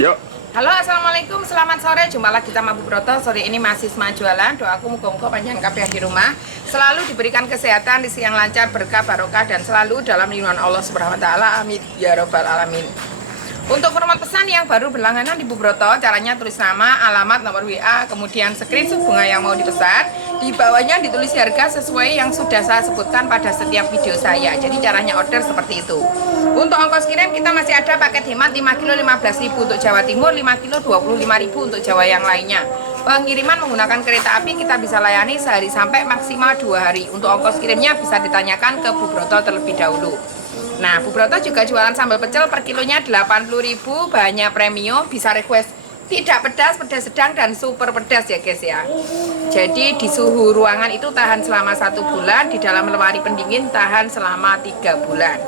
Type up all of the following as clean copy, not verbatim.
Yuk. Halo, assalamualaikum, selamat sore. Jumpa lagi sama Bu Broto. Sore ini masih semangat jualan. Doaku moga-moga panjang kabeh di rumah selalu diberikan kesehatan, rezeki yang lancar, berkah, barokah, dan selalu dalam lindungan Allah Subhanahu Wa Taala. Amin ya robbal alamin. Untuk format pesan yang baru berlangganan di Bu Broto, caranya tulis nama, alamat, nomor WA, kemudian screenshot bunga yang mau dipesan. Di bawahnya ditulis harga sesuai yang sudah saya sebutkan pada setiap video saya. Jadi caranya order seperti itu. Untuk ongkos kirim kita masih ada paket hemat 5 kilo 15.000 untuk Jawa Timur, 5 kilo 25.000 untuk Jawa yang lainnya. Pengiriman menggunakan kereta api kita bisa layani sehari sampai maksimal 2 hari. Untuk ongkos kirimnya bisa ditanyakan ke Bu Broto terlebih dahulu. Nah, Bu Broto juga jualan sambal pecel per kilonya 80.000, bahannya premium, bisa request tidak pedas, pedas sedang, dan super pedas ya guys ya. Jadi di suhu ruangan itu tahan selama 1 bulan, di dalam lemari pendingin tahan selama 3 bulan.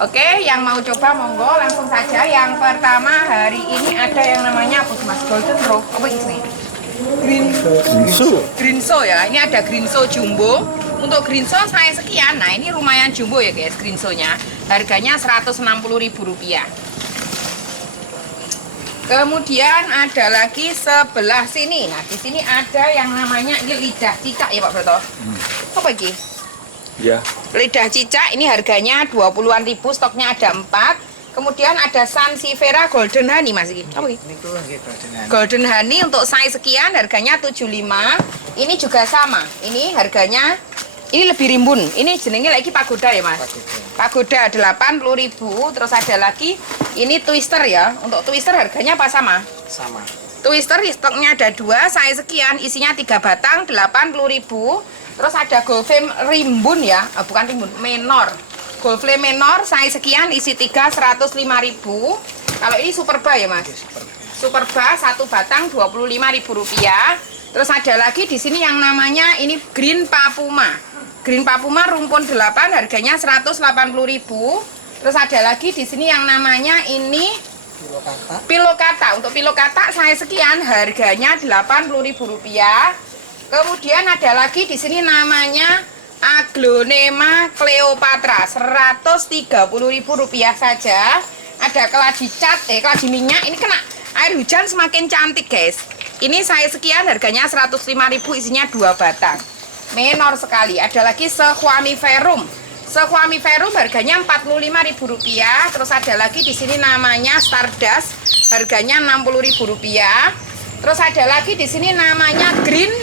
Oke, yang mau coba monggo langsung saja. Yang pertama hari ini ada yang namanya apa mas? Golden Row, apa ini? Greenso ya, ini ada Greenso jumbo. Untuk Greenso saya sekian. Nah ini lumayan jumbo ya guys, Greenso-nya. Harganya Rp160.000. Kemudian ada lagi sebelah sini. Nah di sini ada yang namanya ini lidah cicak ya Pak Broto. Apa ini? Ya. Lidah cicak ini harganya 20-an ribu, stoknya ada 4. Kemudian ada Sansevieria Golden Honey Mas ini. Apa ini? Golden Honey untuk size sekian harganya 75. Ini juga sama. Ini harganya ini lebih rimbun. Ini jenengnya lagi pagoda ya Mas. Pagoda 80.000. Terus ada lagi ini twister ya. Untuk twister harganya apa sama? Sama. Twister di stoknya ada 2, size sekian, isinya 3 batang 80.000. Terus ada Goldflame rimbun ya, bukan rimbun, menor. Goldflame menor, size sekian, isi 3, 105.000. Kalau ini Superba ya Mas? Superba 1 batang Rp25.000. Terus ada lagi di sini yang namanya ini Green Papuma. Green Papuma rumpun 8 harganya Rp180.000. Terus ada lagi di sini yang namanya ini Pilokata. Untuk Pilokata saya sekian harganya Rp80.000. Kemudian ada lagi di sini namanya Aglonema Cleopatra Rp130.000 saja. Ada keladi cat, keladi minyak. Ini kena air hujan semakin cantik guys. Ini saya sekian harganya Rp105.000, isinya 2 batang. Menor sekali. Ada lagi Sequamiferum. Sequamiferum harganya Rp45.000. Terus ada lagi di sini namanya Stardust, harganya Rp60.000. Terus ada lagi di sini namanya Green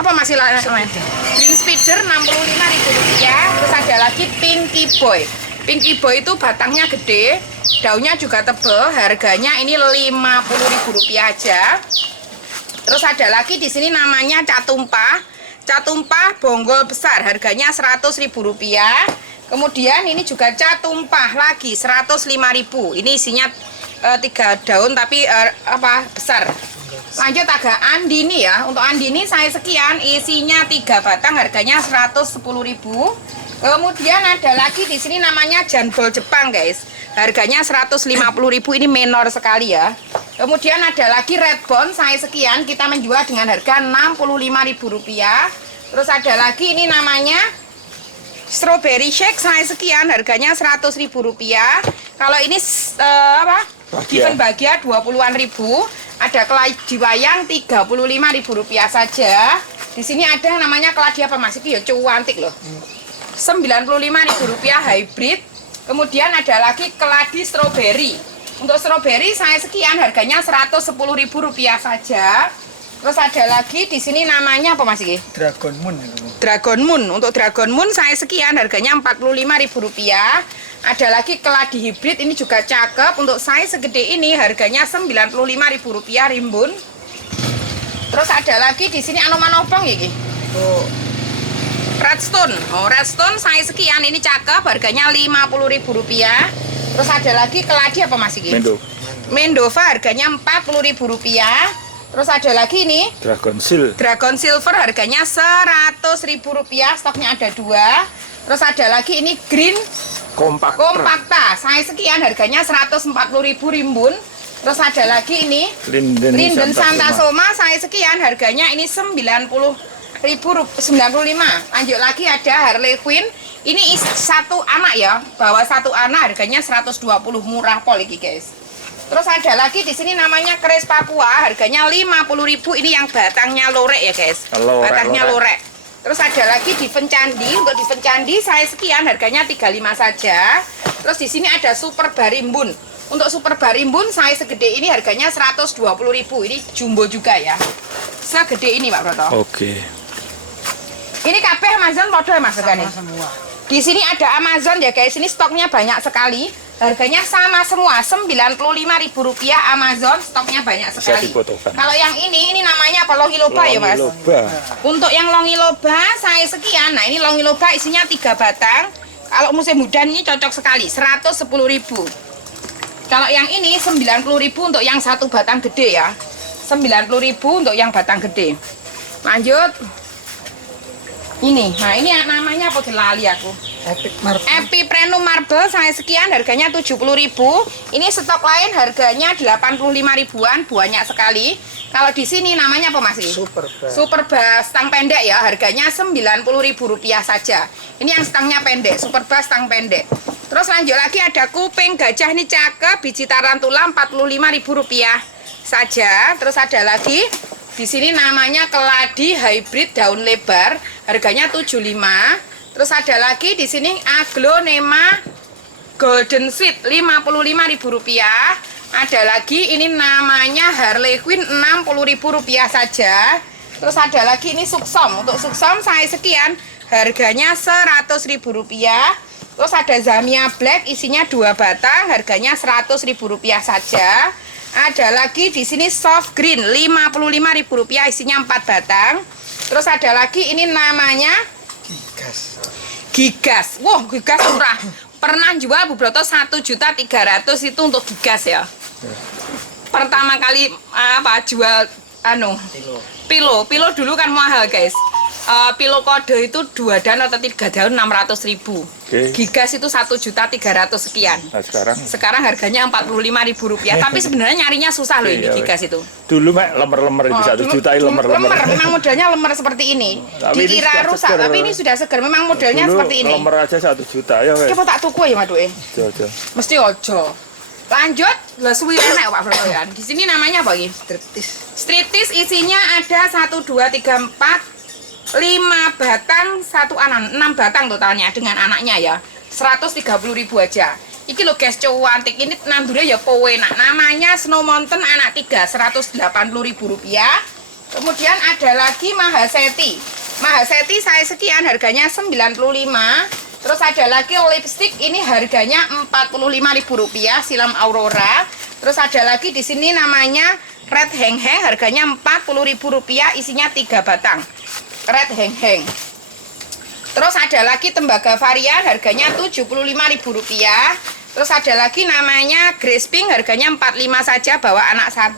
apa masih namanya? Green Spider Rp65.000. Terus ada lagi Pinky Boy. Pinky Boy itu batangnya gede, daunnya juga tebal, harganya ini Rp50.000 aja. Terus ada lagi di sini namanya Catumpah. Catumpah bonggol besar harganya Rp100.000. Kemudian ini juga catumpah lagi Rp105.000. Ini isinya 3 daun tapi besar. Lanjut agak andini ya. Untuk andini saya sekian, isinya 3 batang harganya Rp110.000. Kemudian ada lagi di sini namanya Janbol Jepang guys. Harganya Rp150.000, ini menor sekali ya. Kemudian ada lagi Redbone saya sekian, kita menjual dengan harga Rp65.000. Terus ada lagi ini namanya Strawberry Shake saya sekian, harganya Rp100.000. Kalau ini Given bahagia 20-an ribu. Ada keladi wayang Rp35.000 saja. Di sini ada yang namanya keladi apa Mas? Ini ya cuantik loh. Rp95.000 hybrid. Kemudian ada lagi keladi strawberry. Untuk strawberry saya sekian harganya Rp110.000 saja. Terus ada lagi di sini namanya apa Mas ini? Dragon Moon. Dragon Moon. Untuk Dragon Moon saya sekian harganya Rp45.000. Ada lagi keladi hybrid, ini juga cakep. Untuk size segede ini harganya Rp95.000 rimbun. Terus ada lagi di sini anomanopong ya ini. Oh. Redstone. Oh, Redstone saya sekian, ini cakep, harganya Rp50.000. Terus ada lagi keladi apa Mas ini? Mendova harganya Rp40.000. Terus ada lagi ini Dragon Silver harganya Rp100.000, stoknya ada 2. Terus ada lagi ini Green Compacta. Saya sekian harganya Rp140.000 rimbun. Terus ada lagi ini Linden Santa Soma, saya sekian harganya ini Rp95.000. Lanjut lagi ada Harley Quinn. Ini 1 anak ya, bawa 1 anak harganya 120, murah pol iki guys. Terus ada lagi di sini namanya keris Papua, harganya 50.000. Ini yang batangnya lorek ya guys. Batangnya lorek. Terus ada lagi di Pencandi. Untuk di Pencandi saya sekian, harganya 35 saja. Terus di sini ada Super Barimbun. Untuk Super Barimbun saya segede ini harganya 120.000. Ini jumbo juga ya. Segede ini Pak Broto. Oke. Ini kabeh Amazon model Mas regane. Semua. Di sini ada Amazon ya guys. Ini stoknya banyak sekali. Harganya sama semua, Rp95.000 Amazon, stoknya banyak sekali. Kalau yang ini namanya apa? Longiloba ya Mas? Untuk yang longiloba saya sekian. Nah ini longiloba isinya 3 batang. Kalau musim hujan ini cocok sekali, 110.000. Kalau yang ini 90.000 untuk yang satu batang gede ya. 90.000 untuk yang batang gede. Lanjut. Ini, nah ini namanya apa lali aku? Epiprenum Marble saya sekian, harganya 70.000. Ini stok lain harganya 85 ribuan, banyak sekali. Kalau di sini namanya apa Mas? Super Bass stang pendek ya, harganya Rp90.000 saja. Ini yang stangnya pendek, Super Bass stang pendek. Terus lanjut lagi ada kuping gajah, ini cakep, biji tarantula Rp45.000 saja. Terus ada lagi di sini namanya keladi hybrid daun lebar, harganya 75. Terus ada lagi di sini aglonema golden sweet, Rp55.000. Ada lagi ini namanya Harley Quinn, Rp60.000 saja. Terus ada lagi ini suksom. Untuk suksom saya sekian, harganya Rp100.000. Terus ada Zamia Black, isinya 2 batang, harganya Rp100.000 saja. Ada lagi di sini soft green, Rp55.000, isinya 4 batang. Terus ada lagi ini namanya Gigas. Wah, Gigas murah. Pernah jual Bu Broto 1.300.000 itu untuk Gigas ya. Pertama kali jual pilo dulu kan mahal guys. Pilo kode itu 2 daun atau 3 daun 600.000. Gigas itu 1.300.000 sekian. Nah, sekarang harganya Rp45.000. Tapi sebenarnya nyarinya susah loh ini Gigas itu. Dulu mek lemer-lemer ini 1 juta lemer-lemer. Memang modelnya lemer seperti ini. Dikira rusak, tapi ini sudah segar. Memang modelnya dulu seperti ini. Lemer aja 1 juta ya wes. Coba tak tuku ya Maduke. Ojo. Mesti ojo. Lanjut, lah suwi enak Pak Broto ya. Di sini namanya apa ini? Streetis isinya ada 1 2 3 4 5 batang, 1 anak, 6 batang totalnya dengan anaknya ya. 130.000 aja. Iki lo guys, cantik. Ini nandurnya ya penak. Namanya Snow Mountain anak 3, Rp180.000. Kemudian ada lagi Mahaseti. Mahaseti saya sekian, harganya 95. Terus ada lagi lipstick, ini harganya Rp45.000, Silam Aurora. Terus ada lagi di sini namanya Red Heng Heng, harganya Rp40.000, isinya 3 batang. Red Heng Heng. Terus ada lagi tembaga varian, harganya Rp75.000. Terus ada lagi namanya Grace Pink, harganya 45 saja, bawa anak 1.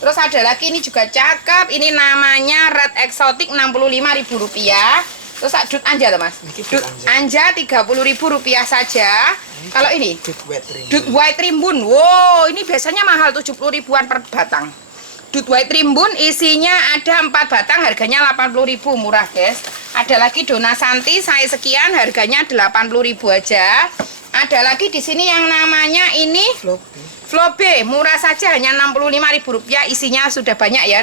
Terus ada lagi ini juga cakep, ini namanya Red Exotic, Rp65.000. Terus Dut Anja tuh Mas. Dut Anja Rp30.000 saja. Kalau ini Dut White Rimbun. Wow, ini biasanya mahal 70 ribuan per batang. Dut White Rimbun isinya ada 4 batang, harganya Rp80.000, murah guys. Ada lagi Dona Santi, saya sekian, harganya Rp80.000 aja. Ada lagi di sini yang namanya ini Flobe, murah saja, hanya Rp65.000, isinya sudah banyak ya.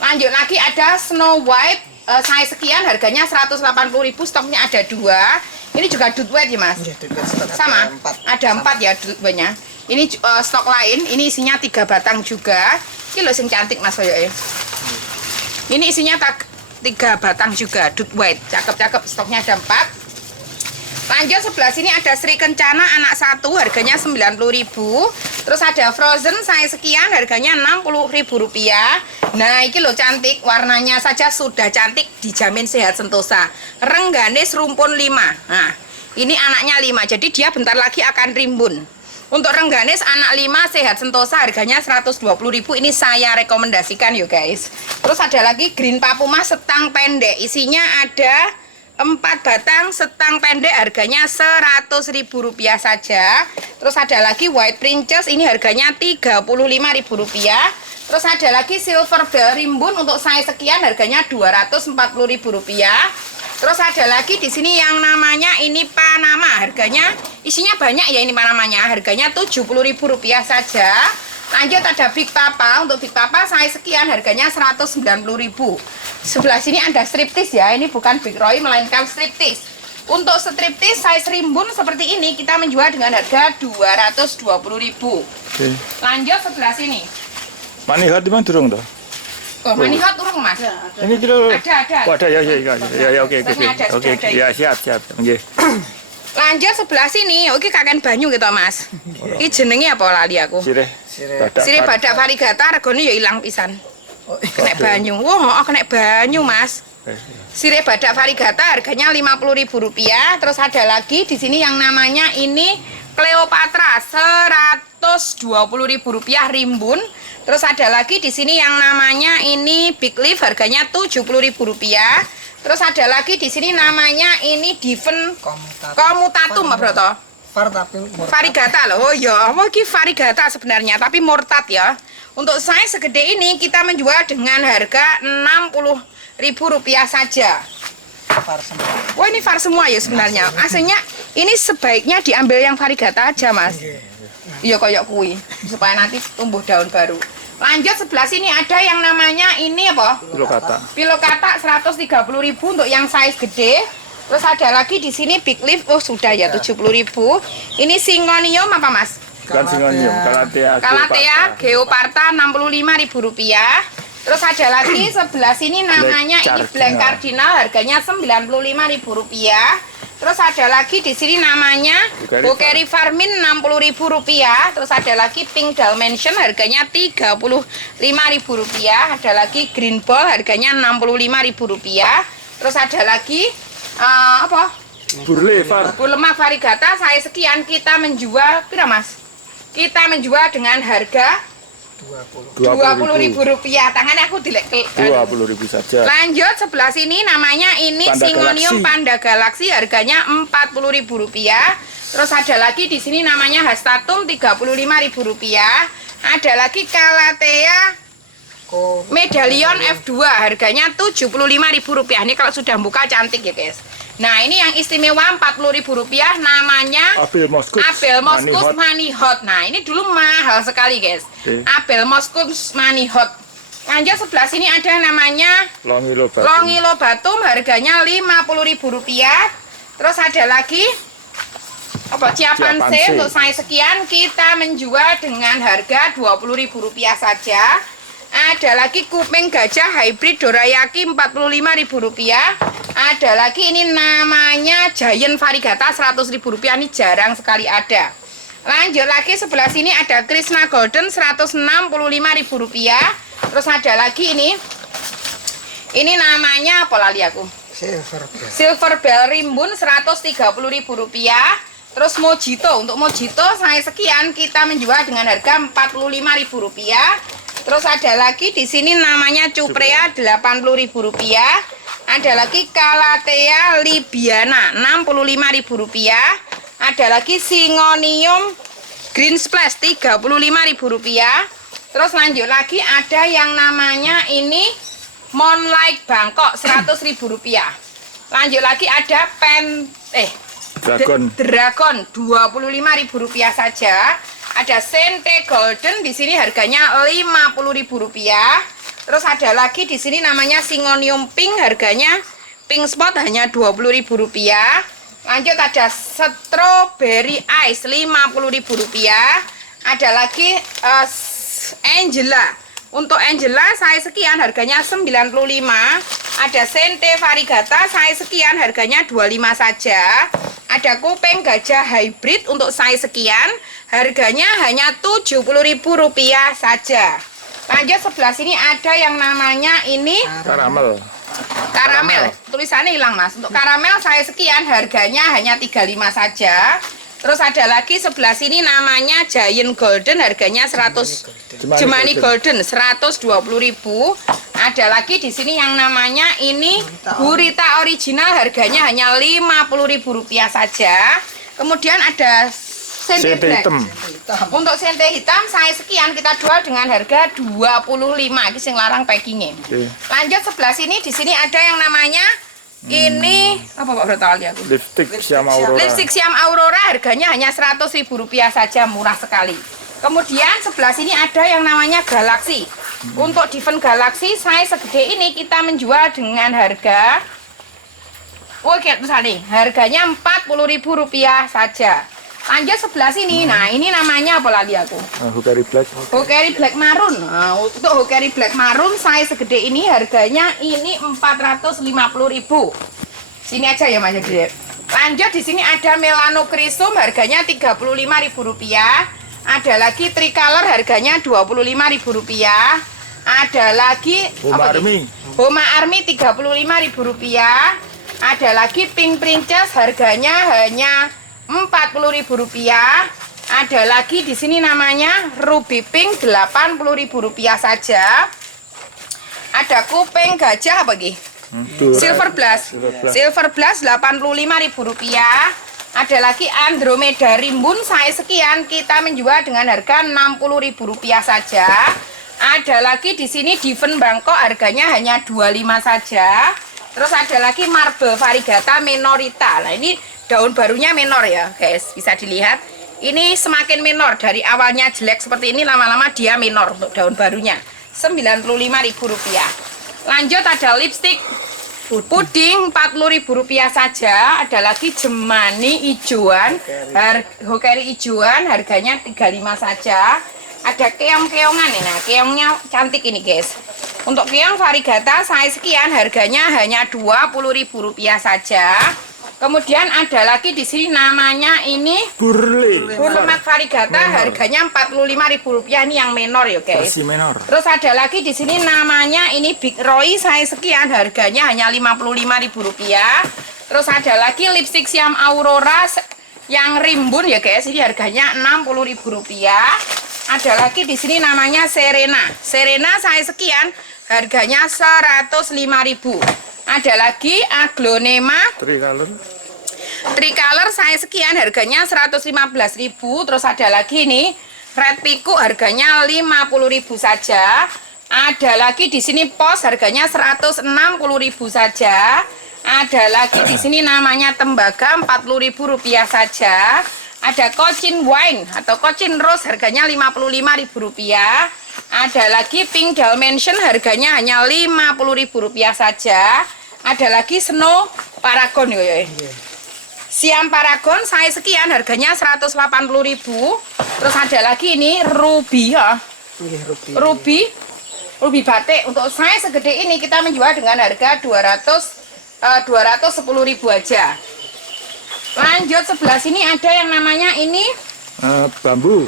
Lanjut lagi ada Snow White, saya sekian, harganya Rp180.000, stoknya ada 2. Ini juga Dut White ya Mas? Sama, ada 4 ya Dut White-nya. Ini stok lain, ini isinya 3 batang juga. Ini loh yang cantik Mas Koyoke. Ini isinya 3 batang juga, Dut White. Cakep-cakep, stoknya ada 4. Lanjut sebelah sini ada Sri Kencana anak 1, harganya Rp90.000. Terus ada Frozen saya sekian, harganya Rp60.000. Nah, ini loh cantik, warnanya saja sudah cantik, dijamin sehat sentosa. Rengganis rumpun 5. Nah, ini anaknya 5, jadi dia bentar lagi akan rimbun. Untuk Rengganis anak 5 sehat sentosa, harganya Rp120.000. Ini saya rekomendasikan yuk guys. Terus ada lagi Green Papuma setang pendek, isinya ada 4 batang, setang pendek, harganya Rp100.000 saja. Terus ada lagi White Princess, ini harganya Rp35.000. Terus ada lagi Silver Bell Rimbun, untuk saya sekian, harganya Rp240.000. Terus ada lagi di sini yang namanya ini Panama, harganya isinya banyak ya, ini Panamanya, harganya Rp70.000 saja. Lanjut ada Big Papa. Untuk Big Papa size sekian harganya 190.000. Sebelah sini ada striptis ya. Ini bukan Big Roy melainkan striptis. Untuk striptis size rimbun seperti ini kita menjual dengan harga 220.000. Oke. Lanjut sebelah sini. Mani hot memang durung toh? Oh, mani hot turun Mas. Ini kilo. Ada. Oh, ada ya oke. Oke. Ya siap. Nggih. Lanjut sebelah sini. Oke kakek banyu gitu Mas. Ini jenenge apa lali aku? Sirih badak varigata regane ya ilang pisan. Kena banyu. Wah, kena banyu, Mas. Sirih badak varigata harganya Rp50.000. Terus ada lagi di sini yang namanya ini Cleopatra Rp120.000 rimbun. Terus ada lagi di sini yang namanya ini Big Leaf harganya Rp70.000. Terus ada lagi di sini namanya ini Diven Commutatum, Mbak Broto. Varigata loh. Oh ya, ini varigata sebenarnya, tapi murtad ya. Untuk size segede ini kita menjual dengan harga Rp60.000 saja. Wah, ini var semua ya sebenarnya. Aslinya ini sebaiknya diambil yang varigata aja, Mas. Iya kayak kui, supaya nanti tumbuh daun baru. Lanjut sebelah sini ada yang namanya ini apa? Pilokata 130.000 untuk yang size gede. Terus ada lagi di sini Big Leaf, oh sudah ya 70.000. Ini Syngonium apa Mas? Bukan Syngonium, Calathea Geoparta Rp65.000. Terus ada lagi sebelah sini namanya ini Black Cardinal harganya Rp95.000. Terus ada lagi di sini namanya Bokeri Farmin Rp60.000. Terus ada lagi Pink Dalmatian harganya Rp35.000. Ada lagi Green Ball harganya Rp65.000. Terus ada lagi apa? Burlemak varigata saya sekian kita menjual berapa Mas? Kita menjual dengan harga Rp20.000. Tangannya aku dilek. Rp20.000 saja. Lanjut sebelah sini namanya ini Syngonium Panda Galaxy harganya Rp40.000. Terus ada lagi di sini namanya Hastatum Rp35.000. Ada lagi Calathea Medallion F2 harganya Rp75.000. Ini kalau sudah buka cantik ya guys. Nah ini yang istimewa Rp40.000 namanya Abel Moscus Money Hot. Nah ini dulu mahal sekali guys. Abel Moscus Money Hot. Lanjut sebelah sini ada namanya Longi Lobatum harganya Rp50.000. Terus ada lagi apa Ciapanse untuk size sekian kita menjual dengan harga Rp20.000 saja. Ada lagi kuping gajah hybrid dorayaki Rp45.000. Ada lagi ini namanya Giant varigata Rp100.000. Ini jarang sekali ada. Lanjut lagi sebelah sini ada Krishna Golden Rp165.000. Terus ada lagi ini namanya apa lali aku? Silver Bell rimbun Rp130.000. Terus Mojito, untuk Mojito saya sekian kita menjual dengan harga Rp45.000. Terus ada lagi di sini namanya Cuprea Rp80.000. Ada lagi Calathea Libiana Rp65.000. Ada lagi Syngonium Green Splash Rp35.000. Terus lanjut lagi ada yang namanya ini Moonlight Bangkok Rp100.000. Lanjut lagi ada Dragon Rp25.000 saja. Ada Sente Golden di sini harganya Rp50.000. Terus ada lagi di sini namanya Syngonium Pink harganya Pink Spot hanya Rp20.000. Lanjut ada Strawberry Ice Rp50.000. Ada lagi Angela. Untuk Angela saya sekian harganya Rp95. Ada Sente Varigata saya sekian harganya Rp25 saja. Ada kuping gajah hybrid untuk size sekian harganya hanya Rp70.000 saja. Lanjut sebelah sini ada yang namanya ini karamel. Tulisannya hilang Mas. Untuk karamel saya sekian harganya hanya Rp35 saja. Terus ada lagi sebelah sini namanya Giant Golden harganya Gemini Golden Rp120.000. Ada lagi di sini yang namanya ini Gurita Original harganya hanya Rp50.000 saja. Kemudian ada Sente hitam. Untuk sente hitam saya sekian kita jual dengan harga Rp25. Ini sing larang packingnya. Lanjut sebelah sini di sini ada yang namanya ini apa Pak Brotal ya? Lipstick Siam Aurora. Lipstick Siam Aurora harganya hanya Rp100.000 saja, murah sekali. Kemudian sebelah sini ada yang namanya Galaxy. Untuk Diven Galaxy size segede ini kita menjual dengan harga harganya Rp40.000 saja. Lanjut sebelah sini. Nah, ini namanya apa lagi aku? Hokeri Black. Hokeri Black Maroon. Nah, untuk Hokeri Black Maroon size segede ini harganya ini Rp450.000. Sini aja ya Mas Gede. Lanjut di sini ada Melanochrysum harganya Rp35.000. Ada lagi Tricolor harganya Rp25.000. Ada lagi Homa Army. Homa Army Rp35.000. Ada lagi Pink Princess harganya hanya Rp40.000. Ada lagi di sini namanya Ruby Pink Rp80.000 saja. Ada kuping gajah apa lagi? Silver Blast. Silver Blast Rp85.000. Ada lagi Andromeda Rimbun size sekian kita menjual dengan harga Rp60.000 saja. Ada lagi di sini Diven Bangkok harganya hanya Rp25 saja. Terus ada lagi Marble Variegata Minorita. Nah, ini daun barunya menor ya, guys. Bisa dilihat. Ini semakin menor dari awalnya jelek seperti ini, lama-lama dia menor untuk daun barunya. Rp95.000. Lanjut ada lipstick puding Rp40.000 saja. Ada lagi Jemani hijauan, Hokeri hijauan harganya Rp35 saja. Ada keong-keongan nih. Nah, keongnya cantik ini, guys. Untuk keong variegata size sekian harganya hanya Rp20.000 saja. Kemudian ada lagi di sini namanya ini Burlemat variegata harganya Rp45.000. Ini yang menor ya, guys. Versi menor. Terus ada lagi di sini namanya ini Big Roy size sekian harganya hanya Rp55.000. Terus ada lagi lipstick Siam Aurora yang rimbun ya, guys. Ini harganya Rp60.000. Ada lagi di sini namanya Serena. Serena size sekian harganya Rp105.000. Ada lagi Aglonema Tricolor size sekian harganya Rp115.000. Terus ada lagi nih Red Piku harganya Rp50.000 saja. Ada lagi di sini Pos harganya Rp160.000 saja. Ada lagi di sini namanya Tembaga Rp40.000 saja. Ada Cochin Wine atau Cochin Rose harganya Rp55.000. Ada lagi Pink Dalmatian harganya hanya Rp50.000 saja. Ada lagi Snow Paragon ya. Siam Paragon size sekian harganya Rp180.000. Terus ada lagi ini Ruby ya. Ruby batik untuk size segede ini kita menjual dengan harga Rp210.000 aja. Lanjut sebelah sini ada yang namanya ini bambu.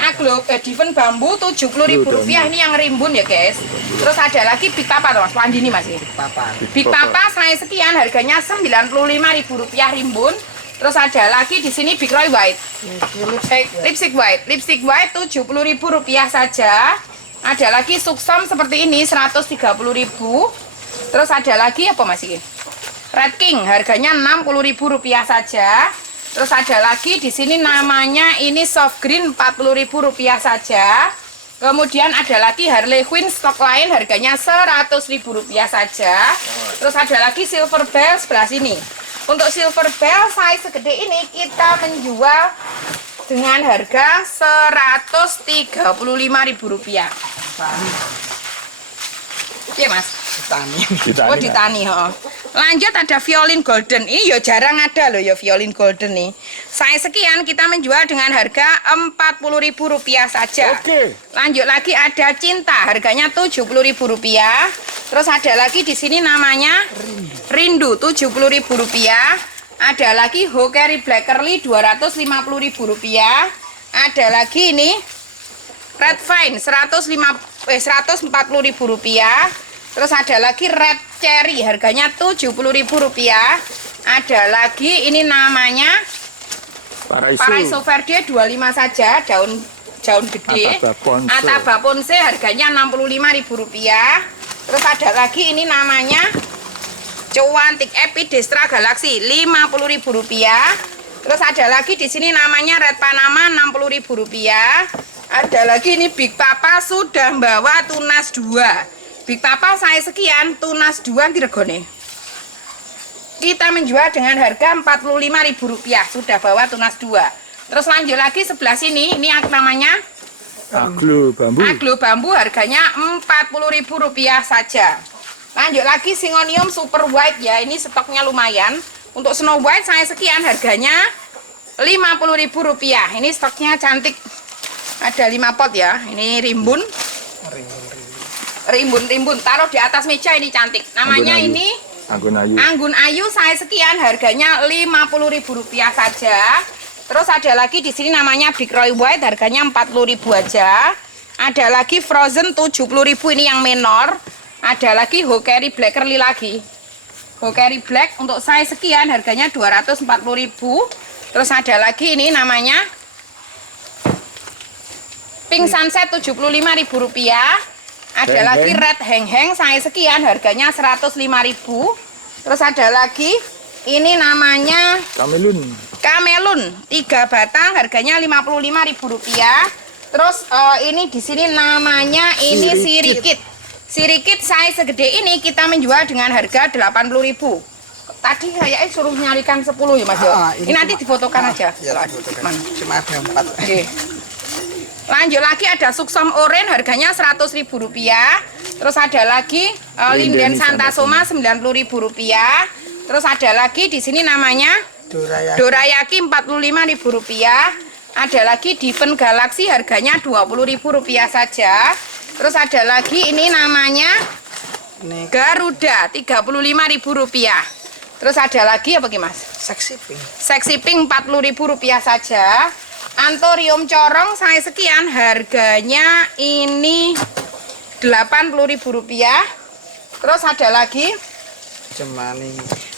Diven bambu Rp70.000. Ini yang rimbun ya, guys. Terus ada lagi Big Papa Mas Wandi ini Mas. Big Papa size sekian harganya Rp95.000 rimbun. Terus ada lagi di sini Big Roy White. Lipstick white Rp70.000 saja. Ada lagi Suksam seperti ini Rp130.000. Terus ada lagi apa Mas ini? Red King harganya Rp60.000 saja. Terus ada lagi di sini namanya ini Soft Green Rp40.000 saja. Kemudian ada lagi Harley Quinn stok lain harganya Rp100.000 saja. Terus ada lagi Silver Bell sebelah sini. Untuk Silver Bell size segede ini kita menjual dengan harga Rp135.000. Iya Mas. Oh ditani. Lanjut ada violin golden. Ini ya jarang ada loh ya violin golden nih. Size sekian kita menjual dengan harga Rp40.000 saja. Oke. Lanjut lagi ada Cinta harganya Rp70.000. Terus ada lagi di sini namanya Rindu Rp70.000. Ada lagi Hokeri Black Curly Rp250.000. Ada lagi ini Red Vine Rp140.000. Terus ada lagi Red Cherry harganya Rp70.000. Ada lagi ini namanya Paraiso Verde 25 saja, daun gede. Ataba Ponce harganya Rp65.000. Terus ada lagi ini namanya Cuantik Epidestra Galaxy Rp50.000. Terus ada lagi di sini namanya Red Panama Rp60.000. Ada lagi ini Big Papa sudah bawa tunas 2. Big Papa saya sekian, tunas 2 diregone. Kita menjual dengan harga Rp45.000, sudah bawa tunas 2. Terus lanjut lagi sebelah sini, ini namanya Aglo bambu. Aglo bambu harganya Rp40.000 saja. Lanjut lagi Syngonium Super White ya. Ini stoknya lumayan. Untuk Snow White saya sekian harganya Rp50.000. Ini stoknya cantik. Ada 5 pot ya. Ini rimbun. Rimbun. Taruh di atas meja ini cantik. Namanya Anggun Ayu. ini Anggun Ayu. saya sekian harganya Rp50.000 saja. Terus ada lagi di sini namanya Big Roy White harganya Rp40.000 aja. Ada lagi Frozen Rp70.000 ini yang menor. Ada lagi Hokeri Black Curly lagi. Hokeri Black untuk saya sekian harganya Rp240.000. Terus ada lagi ini namanya Pink Sunset Rp75.000. Ada lagi Red Heng saya sekian harganya Rp105.000. Terus ada lagi ini namanya Kamelun 3 batang harganya Rp55.000. Terus ini di sini namanya ini Sirikit size segede ini kita menjual dengan harga Rp80.000. Tadi kayaknya suruh nyarikan 10 ya Mas Jo. Ini nanti difotokan aja. Ya, cuma ada 4. Oke. Lanjut lagi ada Suksom Orange harganya Rp100.000. Terus ada lagi Linden Santa Soma Rp90.000. Terus ada lagi di sini namanya Dorayaki Rp45.000. Ada lagi Diven Galaxy harganya Rp20.000 saja. Terus ada lagi ini namanya Garuda Rp35.000. Terus ada lagi apa Mas? Sexy Pink Rp40.000 saja. Anthurium corong saya sekian harganya ini Rp80.000. Terus ada lagi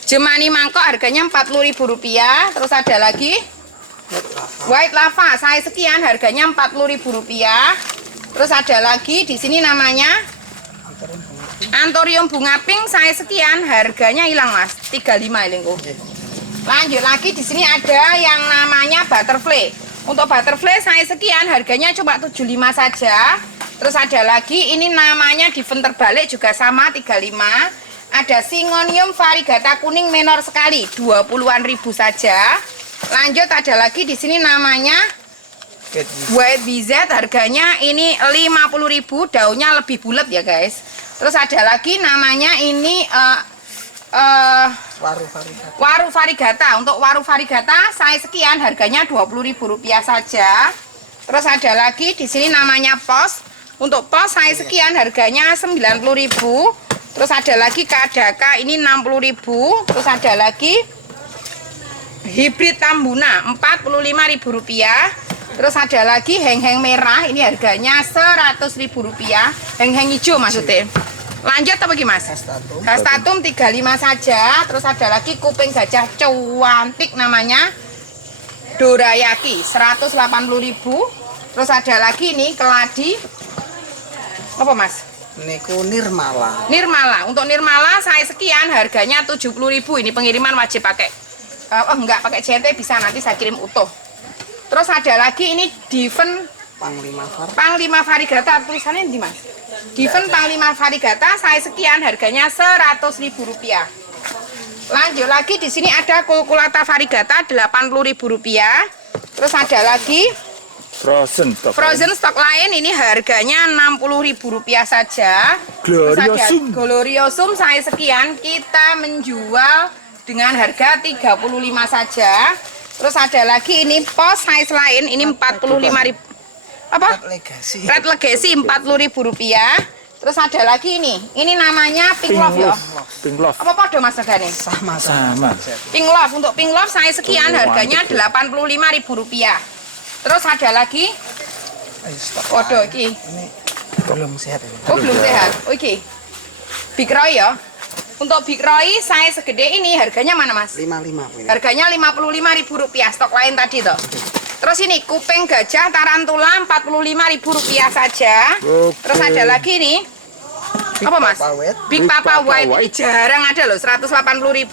Jemani mangkok harganya Rp40.000. Terus ada lagi White Lava saya sekian harganya Rp40.000. Terus ada lagi di sini namanya Anthurium bunga pink saya sekian harganya hilang Mas 35 lingku. Lanjut lagi di sini ada yang namanya Butterfly. Untuk Butterfly saya sekian harganya cuma 75 saja. Terus ada lagi ini namanya Diven terbalik juga sama 35. Ada Syngonium variegata kuning menor sekali 20-an ribu saja. Lanjut ada lagi di sini namanya White BZ harganya ini 50.000, daunnya lebih bulat ya guys. Terus ada lagi namanya ini Waru variegata. Untuk Waru variegata saya sekian harganya Rp20.000 saja. Terus ada lagi di sini namanya Pos. Untuk Pos saya sekian harganya Rp90.000. Terus ada lagi Kadaka ini Rp60.000. Terus ada lagi Hibrid Tambuna Rp45.000. Terus ada lagi heng-heng merah ini harganya Rp100.000. Heng-heng hijau maksudnya. Lanjut apa gimana? Hastatum 35 saja. Terus ada lagi kuping gajah cantik namanya Dorayaki Rp180.000. Terus ada lagi nih keladi apa Mas? Nirmala. Untuk Nirmala saya sekian harganya Rp70.000. Ini pengiriman wajib pakai enggak pakai CNT bisa nanti saya kirim utuh. Terus ada lagi ini Diven Panglima variegata tulisannya di Mas. Diven Panglima variegata saya sekian harganya Rp100.000. Lanjut lagi di sini ada Kulkulata variegata Rp80.000. Terus ada lagi Frozen stok lain ini harganya Rp60.000 saja. Gloriosum saya sekian kita menjual dengan harga Rp35 saja. Terus ada lagi ini Pos size lain ini Rp45.000. Apa? Red Legacy Rp40.000. Terus ada lagi ini namanya Pink Love ya. Pink Love. Apa podo Mas regane? Sama. Pink Love untuk Pink Love saya sekian harganya Rp85.000. Terus ada lagi waduh iki. Ini belum sehat ini. Oh, belum sehat. Oke. Big Roy ya. Untuk Big Roy saya segede ini harganya mana Mas? 55. Harganya Rp55.000 stok lain tadi toh. Terus ini kuping gajah tarantula Rp45.000 saja. Terus ada lagi nih apa Mas? Big Papa White. Ini jarang ada loh Rp180.000.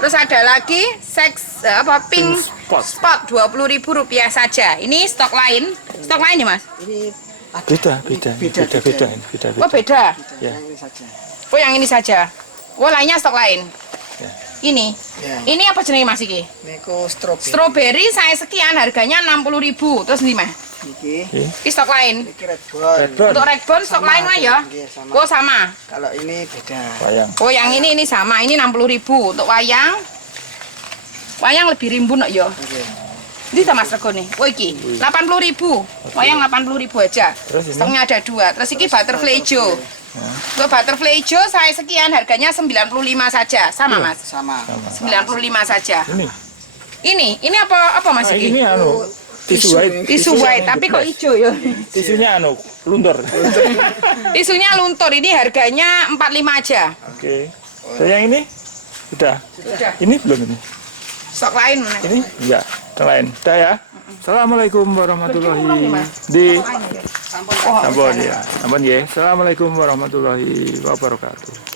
Terus ada lagi Pink Spot Rp20.000 saja. Ini stok lain. Stok lain nih Mas? Ini Beda. Oh beda. Ya. Oh yang ini saja. Oh lainnya stok lain. Ya. Ini. Ya. Ini apa jenis Mas iki? Neko strawberry. Strawberry saya sekian harganya Rp60.000. Terus nih Mas. Niki. Ini stok lain. Niki Redbone. Redbone. Untuk Redbone stok lain mah ya? Nggih, sama. Oh sama. Kalau ini beda. Wayang. Oh yang ini sama, ini 60.000 untuk wayang. Wayang lebih rimbun kok ya. Nggih. Ini sama Mas regone. Oh iki 80.000. Wayang 80.000 aja. Terus ini? Stoknya ada 2. Terus iki butterfly hijau. Untuk butterfly hijau saya sekian, harganya 95 saja. Sama Mas. Sama. 95 saja. Ini. Ini apa Mas Ah, iki? ini anu tisu white. Tisu white, tapi kok hijau ya? Tisunya anu luntur. Tisunya luntur, ini harganya 45 aja. Oke. So yang ini sudah. Sudah. Ini belum ini. Stok lain mana? Ini enggak. Yang lain. Sudah ya. Assalamualaikum warahmatullahi di Sampun. Sampun ya. Sampun ya. Assalamualaikum warahmatullahi wabarakatuh.